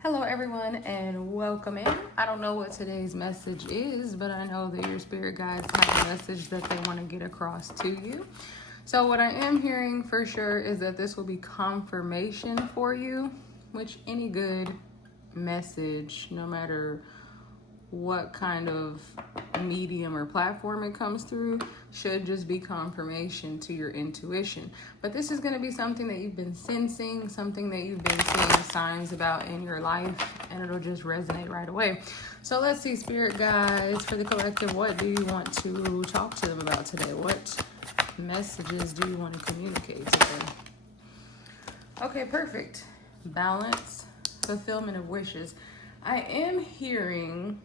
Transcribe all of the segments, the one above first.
Hello, everyone, and welcome in. I don't know what today's message is, but I know that your spirit guides have a message that they want to get across to you. So, what I am hearing for sure is that this will be confirmation for you, which any good message, no matter what kind of medium or platform it comes through, should just be confirmation to your intuition. But this is going to be something that you've been sensing, something that you've been seeing signs about in your life, and it'll just resonate right away. So let's see, spirit guides, for the collective, what do you want to talk to them about today? What messages do you want to communicate today? Okay, perfect. Balance, fulfillment of wishes. I am hearing...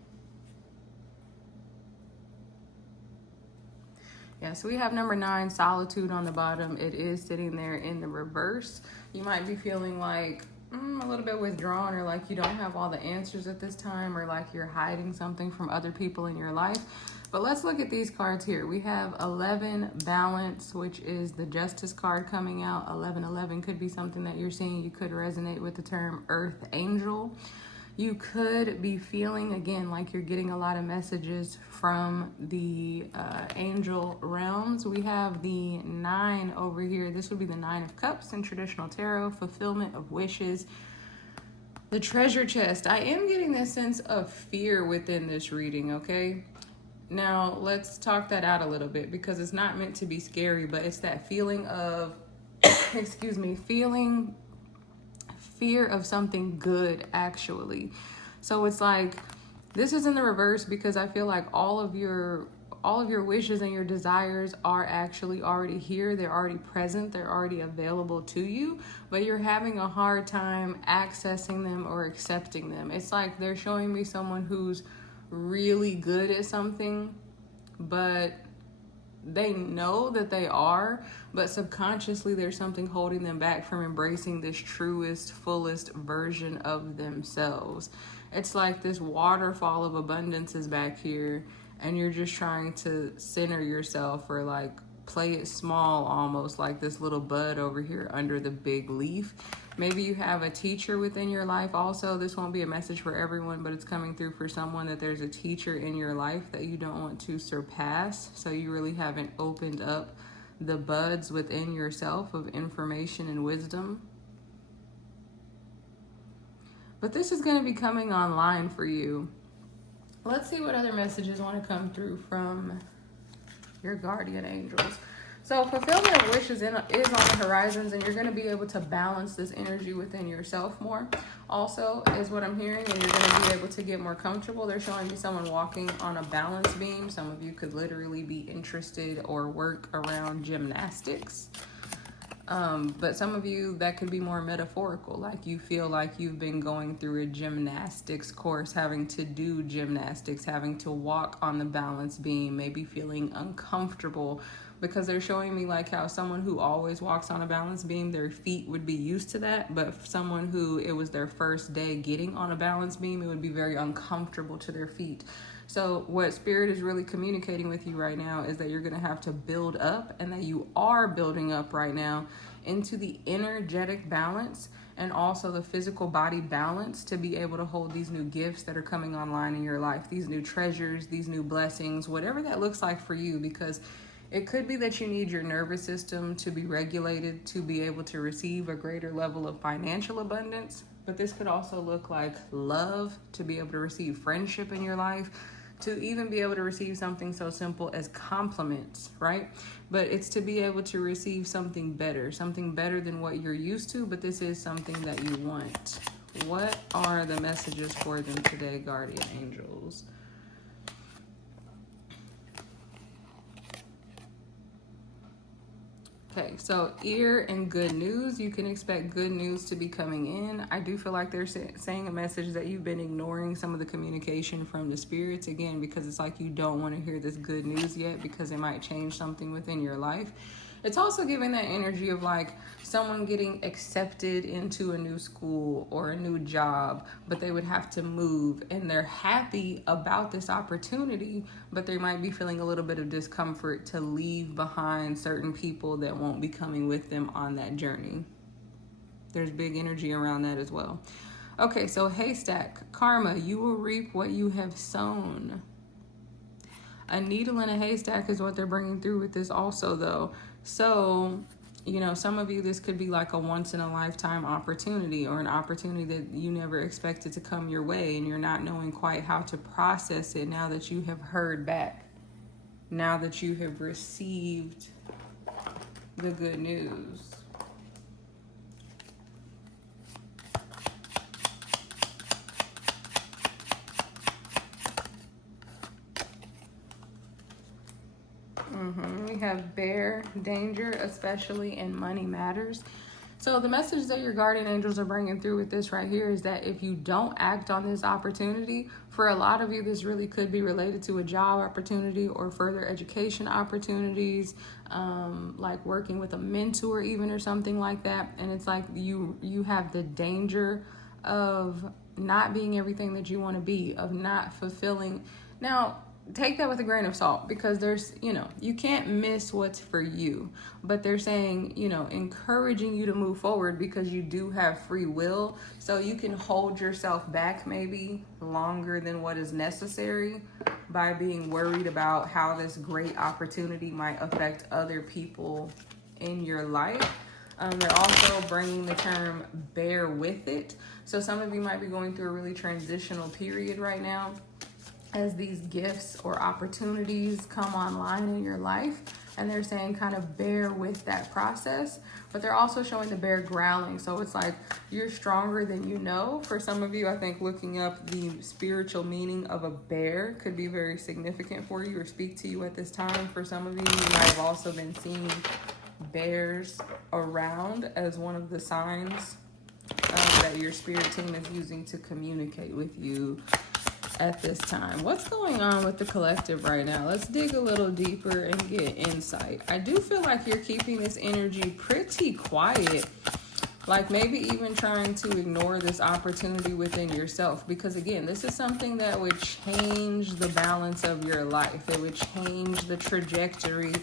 Yeah, so we have number 9, solitude, on the bottom. It is sitting there in the reverse. You might be feeling like a little bit withdrawn, or like you don't have all the answers at this time, or like you're hiding something from other people in your life. But let's look at these cards here. We have 11, balance, which is the justice card coming out. 1111 could be something that you're seeing. You could resonate with the term earth angel. You could be feeling, again, like you're getting a lot of messages from the angel realms. We have the 9 over here. This would be the 9 of Cups in traditional tarot, fulfillment of wishes. The treasure chest. I am getting this sense of fear within this reading, okay? Now, let's talk that out a little bit, because it's not meant to be scary, but it's that feeling of, feeling fear of something good, actually. So it's like, this is in the reverse, because I feel like all of your wishes and your desires are actually already here. They're already present. They're already available to you, but you're having a hard time accessing them or accepting them. It's like they're showing me someone who's really good at something, but they know that they are, but subconsciously there's something holding them back from embracing this truest, fullest version of themselves. It's like this waterfall of abundance is back here, and you're just trying to center yourself, or like play it small, almost like this little bud over here under the big leaf. Maybe you have a teacher within your life also. This won't be a message for everyone, but it's coming through for someone, that there's a teacher in your life that you don't want to surpass. So you really haven't opened up the buds within yourself of information and wisdom. But this is going to be coming online for you. Let's see what other messages want to come through from your guardian angels. So fulfillment of wishes is on the horizons, and you're going to be able to balance this energy within yourself more. Also, is what I'm hearing, and you're going to be able to get more comfortable. They're showing me someone walking on a balance beam. Some of you could literally be interested or work around gymnastics. But some of you, that could be more metaphorical. Like you feel like you've been going through a gymnastics course, having to do gymnastics, having to walk on the balance beam, maybe feeling uncomfortable, because they're showing me like how someone who always walks on a balance beam, their feet would be used to that. But someone who it was their first day getting on a balance beam, it would be very uncomfortable to their feet. So what Spirit is really communicating with you right now is that you're going to have to build up, and that you are building up right now into the energetic balance and also the physical body balance to be able to hold these new gifts that are coming online in your life, these new treasures, these new blessings, whatever that looks like for you. Because it could be that you need your nervous system to be regulated to be able to receive a greater level of financial abundance. But this could also look like love, to be able to receive friendship in your life, to even be able to receive something so simple as compliments, right? But it's to be able to receive something better than what you're used to, but this is something that you want. What are the messages for them today, guardian angels? Okay, so ear and good news. You can expect good news to be coming in. I do feel like they're saying a message that you've been ignoring some of the communication from the spirits, again, because it's like you don't want to hear this good news yet, because it might change something within your life. It's also giving that energy of like someone getting accepted into a new school or a new job, but they would have to move, and they're happy about this opportunity, but they might be feeling a little bit of discomfort to leave behind certain people that won't be coming with them on that journey. There's big energy around that as well. Okay, so haystack, karma, you will reap what you have sown. A needle in a haystack is what they're bringing through with this also, though. So, you know, some of you, this could be like a once in a lifetime opportunity, or an opportunity that you never expected to come your way, and you're not knowing quite how to process it now that you have heard back, now that you have received the good news. We have bear, danger, especially in money matters. So the message that your guardian angels are bringing through with this right here is that if you don't act on this opportunity, for a lot of you, this really could be related to a job opportunity or further education opportunities, like working with a mentor even, or something like that. And it's like you have the danger of not being everything that you want to be, of not fulfilling. Now, take that with a grain of salt, because there's, you know, you can't miss what's for you, but they're saying, you know, encouraging you to move forward because you do have free will. So you can hold yourself back maybe longer than what is necessary by being worried about how this great opportunity might affect other people in your life. They're also bringing the term bear with it. So some of you might be going through a really transitional period right now as these gifts or opportunities come online in your life, and they're saying kind of bear with that process. But they're also showing the bear growling, so it's like you're stronger than you know. For some of you, I think looking up the spiritual meaning of a bear could be very significant for you or speak to you at this time. For some of you, you might have also been seeing bears around as one of the signs that your spirit team is using to communicate with you at this time. What's going on with the collective right now? Let's dig a little deeper and get insight. I do feel like you're keeping this energy pretty quiet, like maybe even trying to ignore this opportunity within yourself, because again, this is something that would change the balance of your life. It would change the trajectory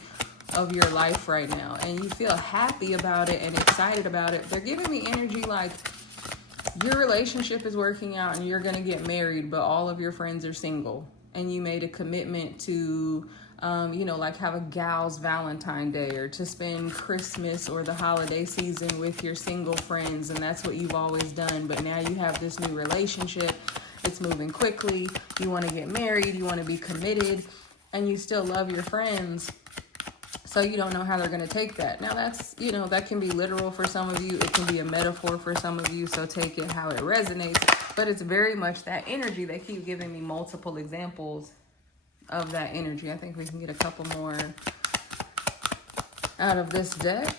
of your life right now, and you feel happy about it and excited about it. They're giving me energy like your relationship is working out and you're going to get married, but all of your friends are single, and you made a commitment to, you know, like have a gal's Valentine Day, or to spend Christmas or the holiday season with your single friends. And that's what you've always done. But now you have this new relationship. It's moving quickly. You want to get married. You want to be committed, and you still love your friends. So you don't know how they're going to take that. Now that's, you know, that can be literal for some of you. It can be a metaphor for some of you. So take it how it resonates. But it's very much that energy. They keep giving me multiple examples of that energy. I think we can get a couple more out of this deck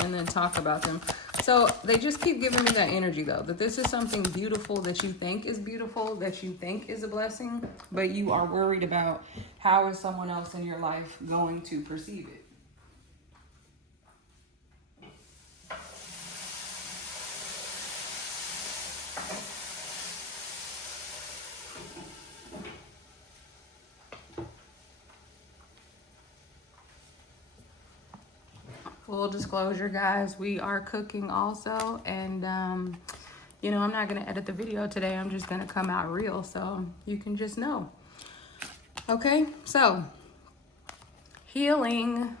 and then talk about them. So they just keep giving me that energy, though, that this is something beautiful that you think is beautiful, that you think is a blessing, but you are worried about how is someone else in your life going to perceive it. Full disclosure, guys, we are cooking also, and you know, I'm not going to edit the video today. I'm just going to come out real, so you can just know. Okay, so healing.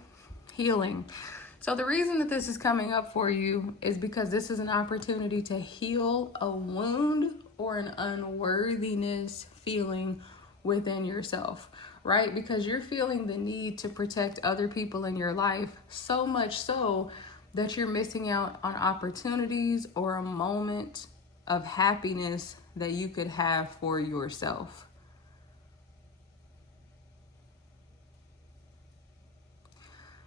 So the reason that this is coming up for you is because this is an opportunity to heal a wound or an unworthiness feeling within yourself, right? Because you're feeling the need to protect other people in your life, so much so that you're missing out on opportunities or a moment of happiness that you could have for yourself.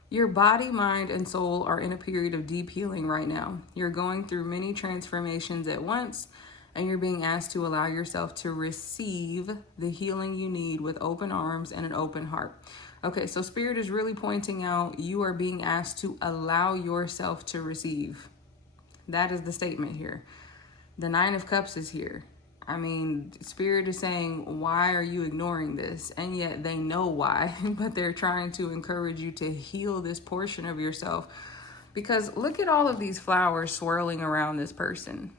Your body, mind, and soul are in a period of deep healing right now. You're going through many transformations at once, and you're being asked to allow yourself to receive the healing you need with open arms and an open heart. Okay, so Spirit is really pointing out you are being asked to allow yourself to receive. That is the statement here. The Nine of Cups is here. I mean, Spirit is saying, why are you ignoring this? And yet they know why, but they're trying to encourage you to heal this portion of yourself Because look at all of these flowers swirling around this person.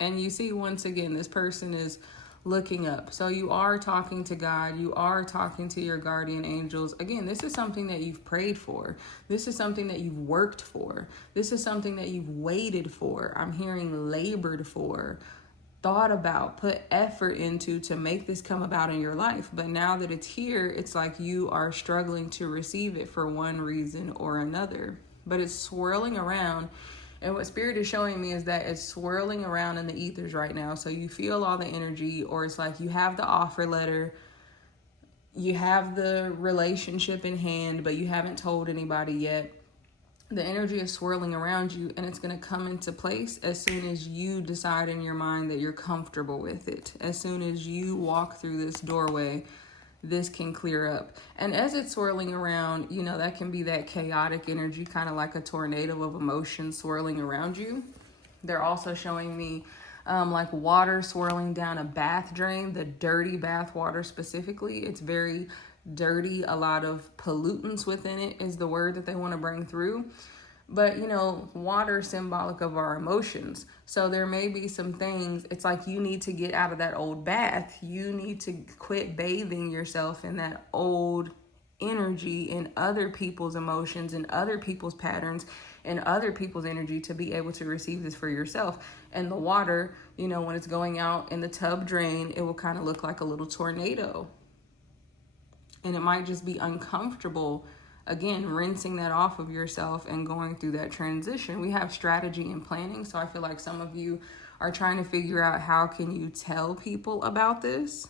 And you see, once again, this person is looking up. So you are talking to God. You are talking to your guardian angels. Again, this is something that you've prayed for. This is something that you've worked for. This is something that you've waited for. I'm hearing labored for, thought about, put effort into to make this come about in your life. But now that it's here, it's like you are struggling to receive it for one reason or another. But it's swirling around. And what Spirit is showing me is that it's swirling around in the ethers right now. So you feel all the energy, or it's like you have the offer letter, you have the relationship in hand, but you haven't told anybody yet. The energy is swirling around you, and it's going to come into place as soon as you decide in your mind that you're comfortable with it. As soon as you walk through this doorway, this can clear up. And as it's swirling around, you know, that can be that chaotic energy, kind of like a tornado of emotion swirling around you. They're also showing me like water swirling down a bath drain, the dirty bath water specifically. It's very dirty. A lot of pollutants within it is the word that they want to bring through. But, you know, water is symbolic of our emotions. So there may be some things, it's like you need to get out of that old bath. You need to quit bathing yourself in that old energy, in other people's emotions, and other people's patterns, and other people's energy to be able to receive this for yourself. And the water, you know, when it's going out in the tub drain, it will kind of look like a little tornado. And it might just be uncomfortable. Again, rinsing that off of yourself and going through that transition. We have strategy and planning. So I feel like some of you are trying to figure out how can you tell people about this.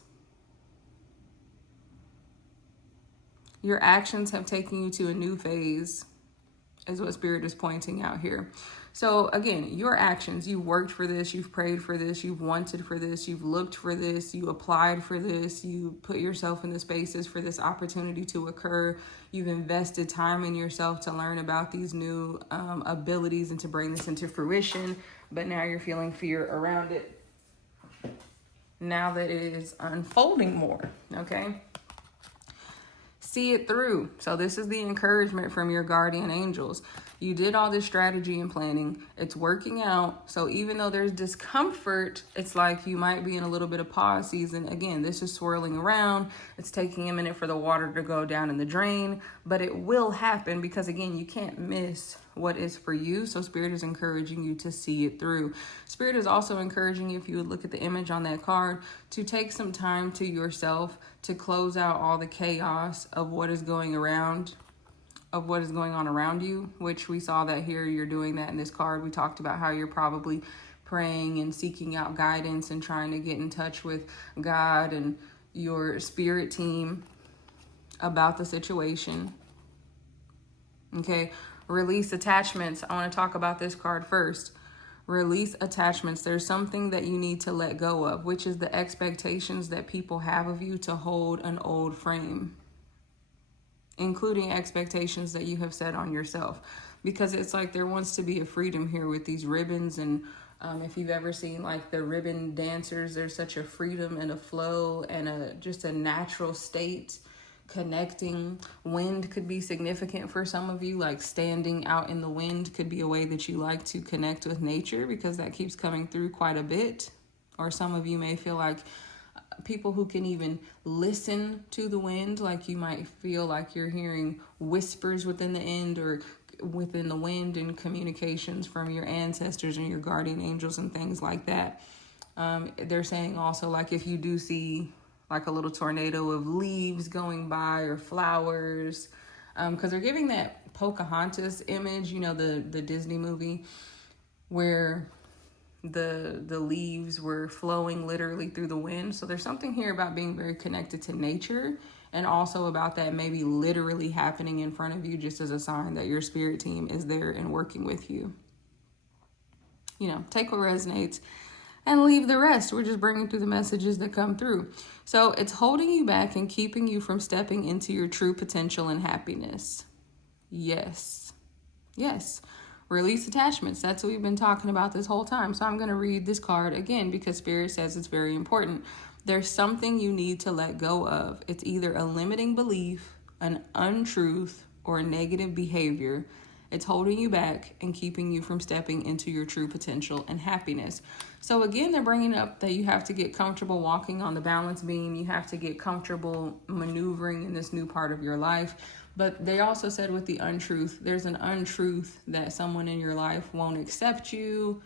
Your actions have taken you to a new phase, is what Spirit is pointing out here. So again, your actions, you worked for this, you've prayed for this, you've wanted for this, you've looked for this, you applied for this, you put yourself in the spaces for this opportunity to occur. You've invested time in yourself to learn about these new abilities and to bring this into fruition. But now you're feeling fear around it. Now that it is unfolding more, okay? See it through. So this is the encouragement from your guardian angels. You did all this strategy and planning. It's working out. So even though there's discomfort, it's like you might be in a little bit of pause season. Again, this is swirling around. It's taking a minute for the water to go down in the drain, but it will happen because, again, you can't miss what is for you. So Spirit is encouraging you to see it through. Spirit is also encouraging you, if you would look at the image on that card, to take some time to yourself to close out all the chaos of what is going around, of what is going on around you, which we saw that here. You're doing that in this card. We talked about how you're probably praying and seeking out guidance and trying to get in touch with God and your spirit team about the situation. Okay, release attachments. I want to talk about this card first. Release attachments. There's something that you need to let go of, which is the expectations that people have of you to hold an old frame, including expectations that you have set on yourself. Because it's like there wants to be a freedom here with these ribbons. And if you've ever seen like the ribbon dancers, there's such a freedom and a flow and just a natural state connecting. Wind could be significant for some of you, like standing out in the wind could be a way that you like to connect with nature, because that keeps coming through quite a bit. Or some of you may feel like people who can even listen to the wind, like you might feel like you're hearing whispers within the wind and communications from your ancestors and your guardian angels and things like that. They're saying also, like, if you do see like a little tornado of leaves going by or flowers, because they're giving that Pocahontas image, you know, the Disney movie where the leaves were flowing literally through the wind. So there's something here about being very connected to nature, and also about that maybe literally happening in front of you, just as a sign that your spirit team is there and working with you. You know, take what resonates and leave the rest. We're just bringing through the messages that come through. So it's holding you back and keeping you from stepping into your true potential and happiness. Yes. Release attachments. That's what we've been talking about this whole time. So I'm going to read this card again because Spirit says it's very important. There's something you need to let go of. It's either a limiting belief, an untruth, or a negative behavior It's holding you back and keeping you from stepping into your true potential and happiness. So again, they're bringing up that you have to get comfortable walking on the balance beam. You have to get comfortable maneuvering in this new part of your life. But they also said with the untruth, there's an untruth that someone in your life won't accept you,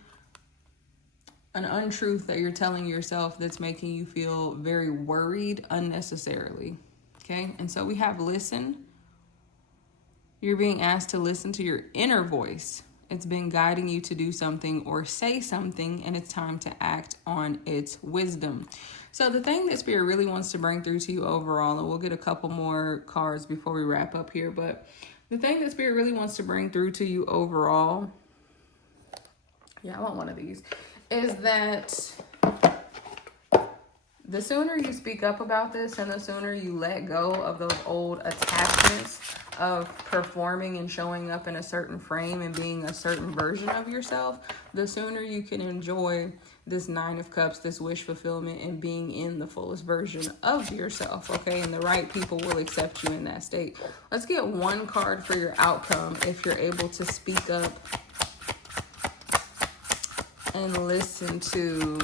an untruth that you're telling yourself that's making you feel very worried unnecessarily. Okay, and so we have listen. You're being asked to listen to your inner voice. It's been guiding you to do something or say something, and it's time to act on its wisdom. So the thing that Spirit really wants to bring through to you overall, and we'll get a couple more cards before we wrap up here, but the thing that Spirit really wants to bring through to you overall, I want one of these, is that the sooner you speak up about this and the sooner you let go of those old attachments of performing and showing up in a certain frame and being a certain version of yourself, the sooner you can enjoy this 9 of Cups, this wish fulfillment, and being in the fullest version of yourself, okay? And the right people will accept you in that state. Let's get one card for your outcome if you're able to speak up and listen to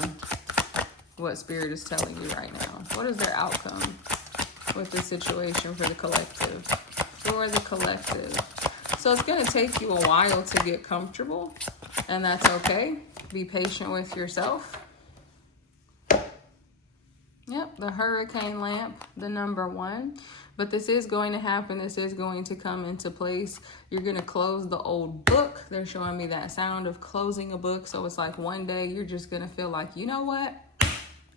what Spirit is telling you right now. What is their outcome with the situation for the collective? For the collective. So it's going to take you a while to get comfortable, and that's okay. Be patient with yourself. Yep, the Hurricane lamp, the number 1. But this is going to happen. This is going to come into place. You're going to close the old book. They're showing me that sound of closing a book. So it's like one day you're just going to feel like, you know what?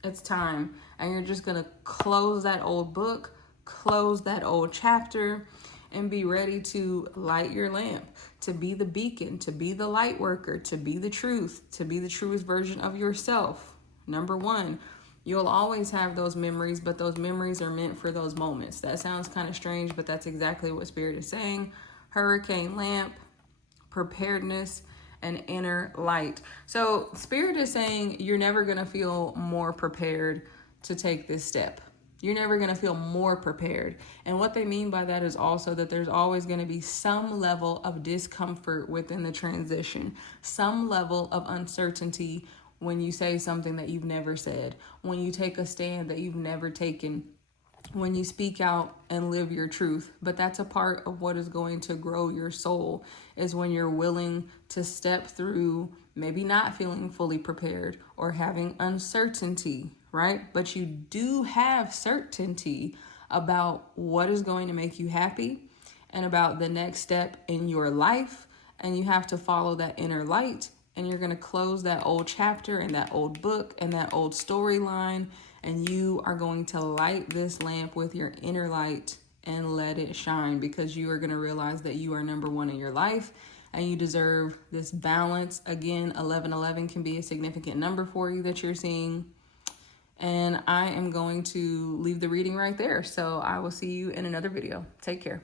It's time. And you're just going to close that old book, close that old chapter, and be ready to light your lamp, to be the beacon, to be the light worker, to be the truth, to be the truest version of yourself. Number 1, you'll always have those memories, but those memories are meant for those moments. That sounds kind of strange, but that's exactly what Spirit is saying. Hurricane lamp, preparedness, and inner light. So Spirit is saying you're never going to feel more prepared to take this step. You're never going to feel more prepared. And what they mean by that is also that there's always going to be some level of discomfort within the transition, some level of uncertainty when you say something that you've never said, when you take a stand that you've never taken, when you speak out and live your truth. But that's a part of what is going to grow your soul, is when you're willing to step through maybe not feeling fully prepared or having uncertainty, right? But you do have certainty about what is going to make you happy and about the next step in your life. And you have to follow that inner light, and you're going to close that old chapter and that old book and that old storyline. And you are going to light this lamp with your inner light and let it shine, because you are going to realize that you are number 1 in your life and you deserve this balance. Again, 1111 can be a significant number for you that you're seeing. And I am going to leave the reading right there. So I will see you in another video. Take care.